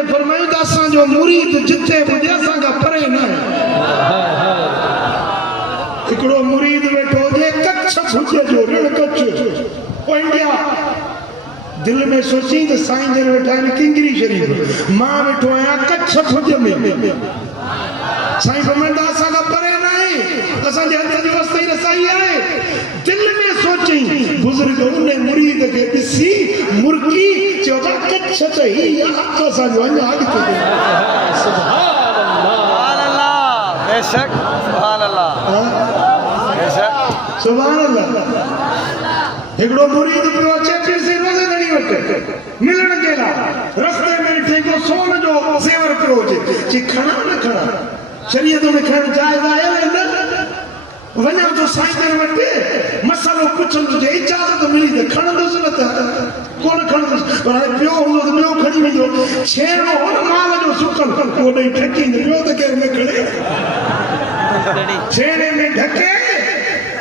ने फरमायो त असां जो मुरीद जिथे हुजे असां खां परे न आहे। हिकिड़ो मुरीद वेठो हुजे कच्छ भुज जो रण कच्छ ओ इंडिया दिल में सोची त साईं जन वेठा आहिनि किंगरी शरीफ मां वेठो आहियां कच्छ भुज में साईं फरमाईंदा असां खां परे न आहे असांजे हथ जी वस्ती रसाई आहे। दिल में सोची बुजुर्ग उन मुरीद खे ॾिसी मुर्गी चयो त कच्छ त ही हथ असांजो अञा अॻिते सुभान अल्लाह बेशक सुभान अल्लाह बेशक सुभान अल्लाह। हिकिड़ो मुरीद पियो अचे पीरसी रोज़े दड़ी वटि मिलण जे लाइ रस्ते में ॾिठे को सोन जो ज़ेवर पियो हुजे चई खणा न खणा शरीयत में खणण जाइज़ आहे न वञा तो साईं जन वटि मसालो पुछंदुसि जे इजाज़त मिली त खणंदुसि न त कोन खणंदुसि पर हाणे पियो हूंदो त ॿियो खणी वेंदो छेड़ो हो न माल जो सुकल उहो ॾेई ढकींदो ॿियो त केरु न खणे छेड़े में ढके